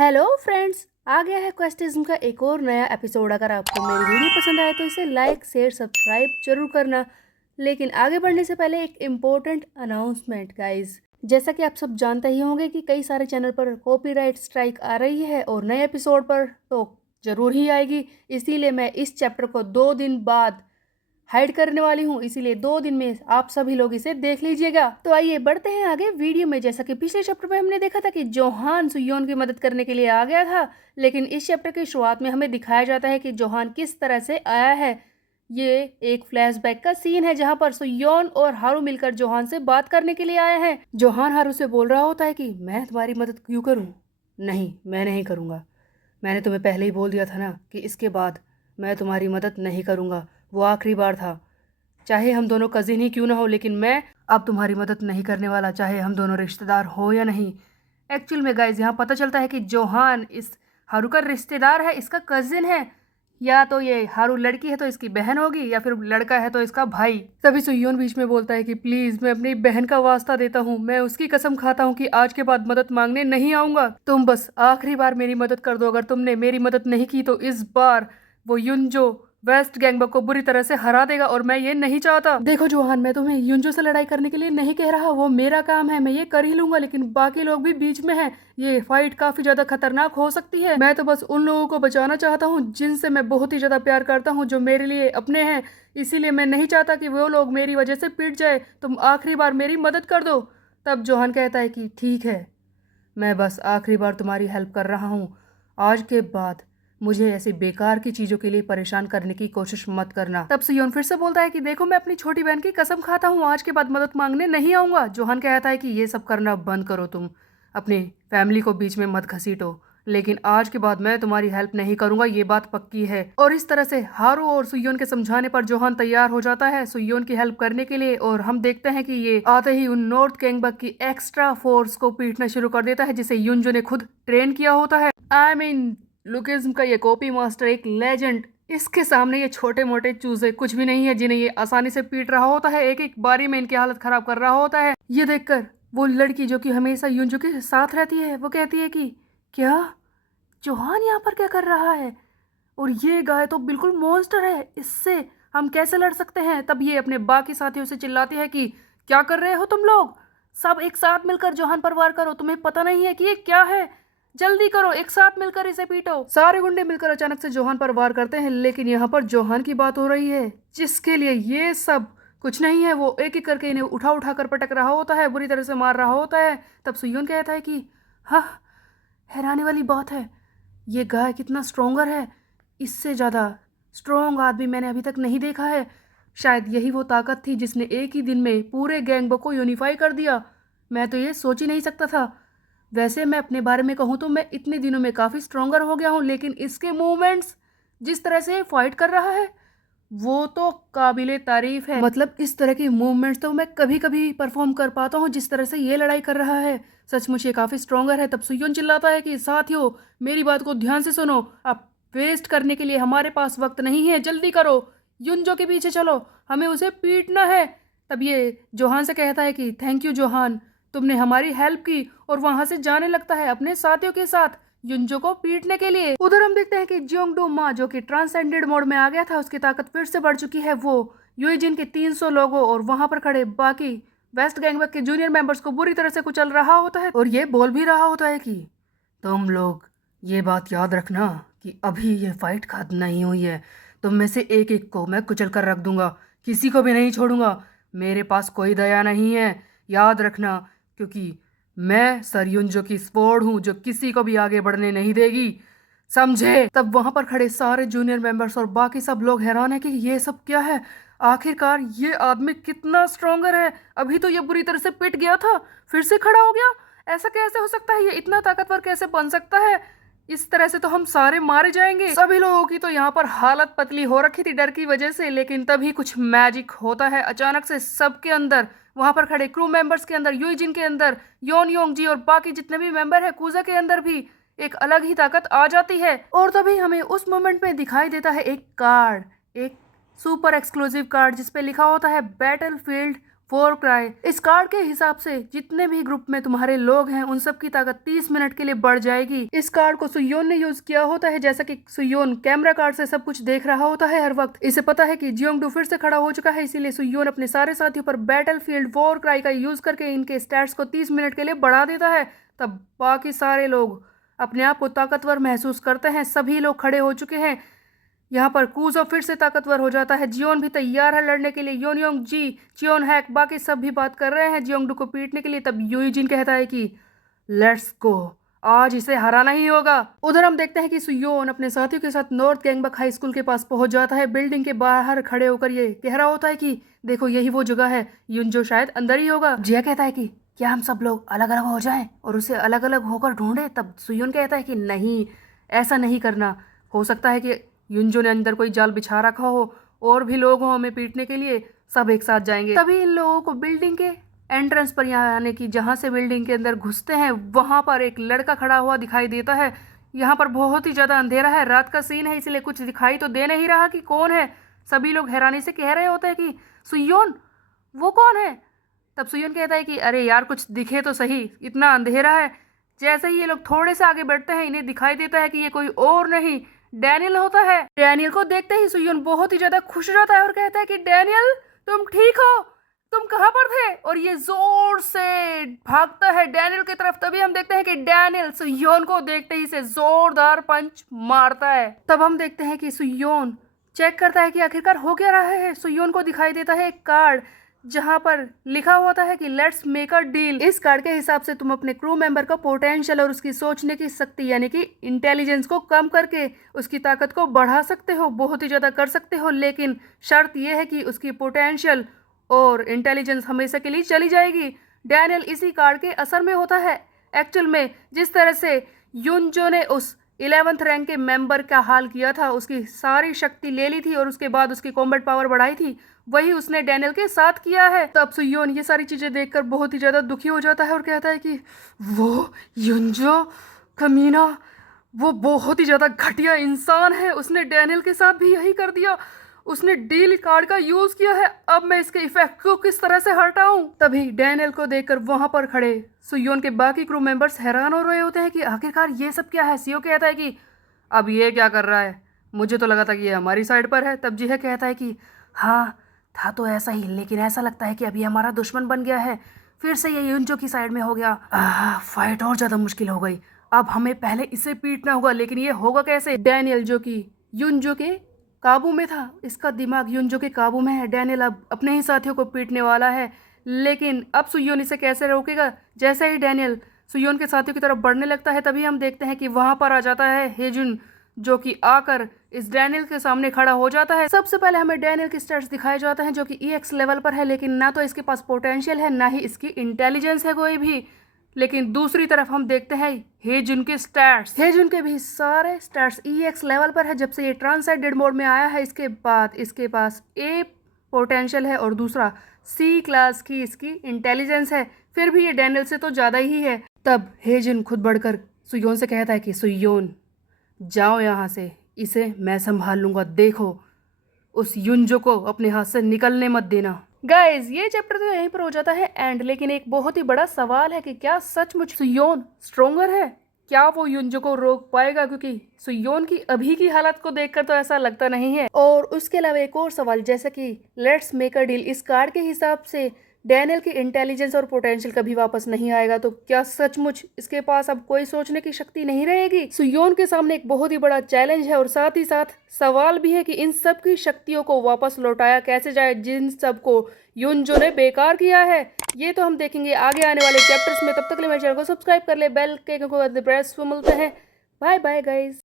Hello friends, आ गया है क्वेस्टिज्म का एक और नया एपिसोड। अगर आपको मेरी वीडियो पसंद आए तो इसे लाइक शेयर सब्सक्राइब जरूर करना। लेकिन आगे बढ़ने से पहले एक इम्पोर्टेंट अनाउंसमेंट गाइस। जैसा कि आप सब जानते ही होंगे कि कई सारे चैनल पर कॉपीराइट स्ट्राइक आ रही है और नए एपिसोड पर तो ज़रूर ही आएगी। इसीलिए मैं इस चैप्टर को 2 दिन बाद हाइड करने वाली हूँ, इसीलिए 2 दिन में आप सभी लोग इसे देख लीजिएगा। तो आइए बढ़ते हैं आगे वीडियो में। जैसा कि पिछले चैप्टर में हमने देखा था कि जोहान सुयोन की मदद करने के लिए आ गया था, लेकिन इस चैप्टर की शुरुआत में हमें दिखाया जाता है कि जोहान किस तरह से आया है। ये एक फ्लैशबैक का सीन है जहां पर सुयोन और हारू मिलकर जोहान से बात करने के लिए आए हैं। जोहान हारू से बोल रहा होता है कि मैं तुम्हारी मदद क्यों करूं? नहीं, मैं नहीं करूंगा। मैंने तुम्हें पहले ही बोल दिया था ना कि इसके बाद मैं तुम्हारी मदद नहीं करूंगा। वो आखिरी बार था। चाहे हम दोनों कजिन ही क्यों ना हो, लेकिन मैं अब तुम्हारी मदद नहीं करने वाला, चाहे हम दोनों रिश्तेदार हो या नहीं। एक्चुअल में गाइज यहाँ पता चलता है कि जोहान इस हारू का रिश्तेदार है, इसका कजिन है। या तो ये हारू लड़की है तो इसकी बहन होगी, या फिर लड़का है तो इसका भाई। तभी सुयोन बीच में बोलता है कि प्लीज मैं अपनी बहन का वास्ता देता हूँ, मैं उसकी कसम खाता हूँ कि आज के बाद मदद मांगने नहीं आऊंगा। तुम बस आखिरी बार मेरी मदद कर दो। अगर तुमने मेरी मदद नहीं की तो इस बार वो युनजो वेस्ट गैंगबक को बुरी तरह से हरा देगा, और मैं ये नहीं चाहता। देखो जोहान, मैं तुम्हें युनजो से लड़ाई करने के लिए नहीं कह रहा, वो मेरा काम है, मैं ये कर ही लूंगा, लेकिन बाकी लोग भी बीच में हैं। ये फाइट काफी ज्यादा खतरनाक हो सकती है। मैं तो बस उन लोगों को बचाना चाहता हूँ जिनसे मैं बहुत ही ज्यादा प्यार करता हूँ, जो मेरे लिए अपने हैं। इसीलिए मैं नहीं चाहता कि वो लोग मेरी वजह से पिट जाए। तुम आखिरी बार मेरी मदद कर दो। तब जोहान कहता है कि ठीक है, मैं बस आखिरी बार तुम्हारी हेल्प कर रहा हूँ। आज के बाद मुझे ऐसी बेकार की चीजों के लिए परेशान करने की कोशिश मत करना। तब सियोन फिर से बोलता है कि देखो, मैं अपनी छोटी बहन की कसम खाता हूँ, आज के बाद मदद मांगने नहीं आऊंगा। जोहान कहता है कि ये सब करना बंद करो, तुम अपनी फैमिली को बीच में मत घसीटो, लेकिन आज के बाद मैं तुम्हारी हेल्प नहीं करूंगा, ये बात पक्की है। और इस तरह से हारू और सुयोन के समझाने पर जोहान तैयार हो जाता है सुयोन की हेल्प करने के लिए, और हम देखते हैं कि ये आते ही उन नॉर्थ गैंगबक की एक्स्ट्रा फोर्स को पीटना शुरू कर देता है, जिसे युनजो ने खुद ट्रेन किया होता है। आई मीन लुकिज्म का ये कॉपी मास्टर एक लेजेंड। इसके सामने ये छोटे मोटे चूजे कुछ भी नहीं है, जिन्हें ये आसानी से पीट रहा होता है, एक एक बारी में इनकी हालत खराब कर रहा होता है। ये देखकर वो लड़की जो कि हमेशा युनजो के साथ रहती है, वो कहती है कि क्या जोहान यहाँ पर क्या कर रहा है? और ये गाय तो बिल्कुल मॉन्स्टर है, इससे हम कैसे लड़ सकते हैं? तब ये अपने बाकी साथियों से चिल्लाती है कि क्या कर रहे हो तुम लोग? सब एक साथ मिलकर जोहान पर वार करो। तुम्हें पता नहीं है कि ये क्या है? जल्दी करो, एक साथ मिलकर इसे पीटो। सारे गुंडे मिलकर अचानक से जोहान पर वार करते हैं, लेकिन यहाँ पर जोहान की बात हो रही है, जिसके लिए ये सब कुछ नहीं है। वो एक एक करके इन्हें उठा उठा कर पटक रहा होता है, बुरी तरह से मार रहा होता है। तब सुयोन कहता है कि हाँ, हैरानी वाली बात है, ये गाय कितना स्ट्रोंगर है। इससे ज़्यादा स्ट्रोंग आदमी मैंने अभी तक नहीं देखा है। शायद यही वो ताकत थी जिसने एक ही दिन में पूरे गैंगबक को यूनिफाई कर दिया। मैं तो ये सोच ही नहीं सकता था। वैसे मैं अपने बारे में कहूँ तो मैं इतने दिनों में काफ़ी स्ट्रोंगर हो गया हूँ, लेकिन इसके मूवमेंट्स, जिस तरह से फाइट कर रहा है, वो तो काबिले तारीफ है। मतलब इस तरह की मूवमेंट्स तो मैं कभी कभी परफॉर्म कर पाता हूँ, जिस तरह से ये लड़ाई कर रहा है, सचमुच ये काफ़ी स्ट्रोंगर है। तब सुयोन चिल्लाता है कि साथियों, मेरी बात को ध्यान से सुनो। अब वेस्ट करने के लिए हमारे पास वक्त नहीं है, जल्दी करो, युनजो के पीछे चलो, हमें उसे पीटना है। तब ये जोहान से कहता है कि थैंक यू जोहान, तुमने हमारी हेल्प की, और वहां से जाने लगता है अपने साथियों के साथ युनजो को पीटने के लिए। उधर हम देखते हैं कि जियोंगडो मा, जो कि ट्रांसेंडेड मोड में आ गया था, उसकी ताकत फिर से बढ़ चुकी है। वो यूजिन के 300 लोगों और वहां पर खड़े बाकी वेस्ट गैंगबक के जूनियर मेंबर्स को बुरी तरह से कुचल रहा होता है, और ये बोल भी रहा होता है कि तुम लोग ये बात याद रखना कि अभी ये फाइट खत्म नहीं हुई है। तुम में से एक एक को मैं कुचल कर रख दूंगा, किसी को भी नहीं छोड़ूंगा। मेरे पास कोई दया नहीं है, याद रखना, क्योंकि मैं सर युनजो की स्वॉर्ड हूँ जो किसी को भी आगे बढ़ने नहीं देगी, समझे? तब वहां पर खड़े सारे जूनियर मेंबर्स और बाकी सब लोग हैरान है कि ये सब क्या है। आखिरकार ये आदमी कितना स्ट्रोंगर है। अभी तो ये बुरी तरह से पिट गया था, फिर से खड़ा हो गया। ऐसा कैसे हो सकता है? ये इतना ताकतवर कैसे बन सकता है? इस तरह से तो हम सारे मारे जाएंगे। सभी लोगों की तो यहाँ पर हालत पतली हो रखी थी डर की वजह से, लेकिन तभी कुछ मैजिक होता है। अचानक से सबके अंदर, वहां पर खड़े क्रू मेंबर्स के अंदर, यूजिन के अंदर, योन योंग जी और बाकी जितने भी मेंबर है, कुजा के अंदर भी एक अलग ही ताकत आ जाती है। और तभी हमें उस मोमेंट में दिखाई देता है एक कार्ड, एक सुपर एक्सक्लूसिव कार्ड, जिसपे लिखा होता है बैटलफील्ड फोर क्राई। इस कार्ड के हिसाब से जितने भी ग्रुप में तुम्हारे लोग हैं उन सब की ताकत 30 मिनट के लिए बढ़ जाएगी। इस कार्ड को सुयोन ने यूज किया होता है, जैसा कि सुयोन कैमरा कार्ड से सब कुछ देख रहा होता है हर वक्त। इसे पता है कि जियोंगडू फिर से खड़ा हो चुका है, इसीलिए सुयोन अपने सारे साथियों पर बैटलफील्ड वॉर क्राई का यूज करके इनके स्टैट्स को 30 मिनट के लिए बढ़ा देता है। तब बाकी सारे लोग अपने आप को ताकतवर महसूस करते हैं। सभी लोग खड़े हो चुके हैं। यहाँ पर कूजो फिर से ताकतवर हो जाता है। जियोन भी तैयार है लड़ने के लिए। योनयोंग जी, चियोन हैक, बाकी सब भी बात कर रहे हैं जियोंगडू को पीटने के लिए। तब यूजिन कहता है कि लेट्स गो, आज इसे हराना ही होगा। उधर हम देखते हैं कि सुयोन अपने साथियों के साथ नॉर्थ गैंगबक हाई स्कूल के पास पहुंच जाता है। बिल्डिंग के बाहर खड़े होकर ये कह रहा होता है कि देखो यही वो जगह है, युनजो शायद अंदर ही होगा। जिया कहता है कि क्या हम सब लोग अलग अलग हो जाएं और उसे अलग अलग होकर ढूंढे। तब सुयोन कहता है कि नहीं, ऐसा नहीं करना। हो सकता है कि युनजो ने अंदर कोई जाल बिछा रखा हो और भी लोग हों हमें पीटने के लिए, सब एक साथ जाएंगे। तभी इन लोगों को बिल्डिंग के एंट्रेंस पर, यहाँ यानी कि जहाँ से बिल्डिंग के अंदर घुसते हैं वहाँ पर एक लड़का खड़ा हुआ दिखाई देता है। यहाँ पर बहुत ही ज़्यादा अंधेरा है, रात का सीन है, इसलिए कुछ दिखाई तो दे नहीं रहा कि कौन है। सभी लोग हैरानी से कह रहे होते हैं कि सुयोन, वो कौन है। तब सुयोन कहता है कि अरे यार कुछ दिखे तो सही, इतना अंधेरा है। जैसे ही ये लोग थोड़े से आगे बढ़ते हैं इन्हें दिखाई देता है कि ये कोई और नहीं डैनियल होता है। डैनियल को देखते ही सुयोन बहुत ही ज्यादा खुश हो जाता है और कहता है कि डैनियल तुम ठीक हो, तुम कहाँ पर थे। और ये जोर से भागता है डैनियल की तरफ। तभी हम देखते हैं कि डैनियल सुयोन को देखते ही से जोरदार पंच मारता है। तब हम देखते हैं कि सुयोन चेक करता है कि आखिरकार हो क्या रहा है। सुयोन को दिखाई देता है एक कार्ड जहां पर लिखा होता है कि लेट्स मेक अ डील। इस कार्ड के हिसाब से तुम अपने क्रू मेंबर का पोटेंशियल और उसकी सोचने की शक्ति यानी कि इंटेलिजेंस को कम करके उसकी ताकत को बढ़ा सकते हो, बहुत ही ज़्यादा कर सकते हो। लेकिन शर्त यह है कि उसकी पोटेंशियल और इंटेलिजेंस हमेशा के लिए चली जाएगी। डैनियल इसी कार्ड के असर में होता है। एक्चुअल में जिस तरह से युनजो ने उस 11th रैंक के मेंबर का हाल किया था, उसकी सारी शक्ति ले ली थी और उसके बाद उसकी कॉम्बैट पावर बढ़ाई थी, वही उसने डैनियल के साथ किया है। तब सुयोन ये सारी चीजें देखकर बहुत ही ज्यादा दुखी हो जाता है और कहता है कि वो युनजो कमीना, वो बहुत ही ज्यादा घटिया इंसान है, उसने डैनियल के साथ भी यही कर दिया, उसने डील कार्ड का यूज किया है। अब मैं इसके इफेक्ट को किस तरह से हटाऊं। तभी डैनियल को देखकर वहां पर खड़े सुयोन के बाकी क्रू मेंबर्स हैरान हो रहे होते हैं कि आखिरकार ये सब क्या है। सीओ कहता है कि अब ये क्या कर रहा है, मुझे तो लगा था कि ये हमारी साइड पर है। तब जिहे कहता है कि हाँ था तो ऐसा ही, लेकिन ऐसा लगता है कि अभी हमारा दुश्मन बन गया है, फिर से ये युनजो की साइड में हो गया। फाइट और ज्यादा मुश्किल हो गई, अब हमें पहले इसे पीटना होगा। लेकिन ये होगा कैसे। डैनियल जो कि युनजो के काबू में था, इसका दिमाग युनजो के काबू में है। डैनियल अब अपने ही साथियों को पीटने वाला है, लेकिन अब सुयोन इसे कैसे रोकेगा। जैसे ही डैनियल सुयोन के साथियों की तरफ बढ़ने लगता है तभी हम देखते हैं कि वहां पर आ जाता है हेजुन, जो कि आकर इस डैनियल के सामने खड़ा हो जाता है। सबसे पहले हमें डैनियल के स्टैट्स दिखाए जाते हैं जो कि EX लेवल पर है, लेकिन ना तो इसके पास पोटेंशियल है ना ही इसकी इंटेलिजेंस है कोई भी। लेकिन दूसरी तरफ हम देखते हैं हेजुन के स्टैट्स। हेजुन के भी सारे स्टैट्स EX लेवल पर है। जब से ये ट्रांससाइडेड मोड में आया है इसके बाद इसके पास A पोटेंशियल है और दूसरा C क्लास की इसकी इंटेलिजेंस है। फिर भी ये डैनियल से तो ज़्यादा ही है। तब हेजुन खुद बढ़कर सुयोन से कहता है कि सुयोन जाओ यहाँ से, इसे मैं संभाल लूंगा, देखो उस युनजो को अपने हाथ से निकलने मत देना। गाइज ये चैप्टर तो यहीं पर हो जाता है एंड, लेकिन एक बहुत ही बड़ा सवाल है कि क्या सचमुच सुयोन स्ट्रोंगर है, क्या वो युनजो को रोक पाएगा, क्योंकि सुयोन की अभी की हालत को देखकर तो ऐसा लगता नहीं है। और उसके अलावा एक और सवाल, जैसा कि लेट्स मेक अ डील इस कार्ड के हिसाब से डैनियल की इंटेलिजेंस और पोटेंशियल कभी वापस नहीं आएगा, तो क्या सचमुच इसके पास अब कोई सोचने की शक्ति नहीं रहेगी। सुयोन के सामने एक बहुत ही बड़ा चैलेंज है और साथ ही साथ सवाल भी है कि इन सब की शक्तियों को वापस लौटाया कैसे जाए जिन सब को युनजो ने बेकार किया है। ये तो हम देखेंगे आगे आने वाले चैप्टर्स में। तब तक के लिए मेरे चैनल को सब्सक्राइब कर ले, बेल के को प्रेस। मिलते हैं, बाय बाय गाइज।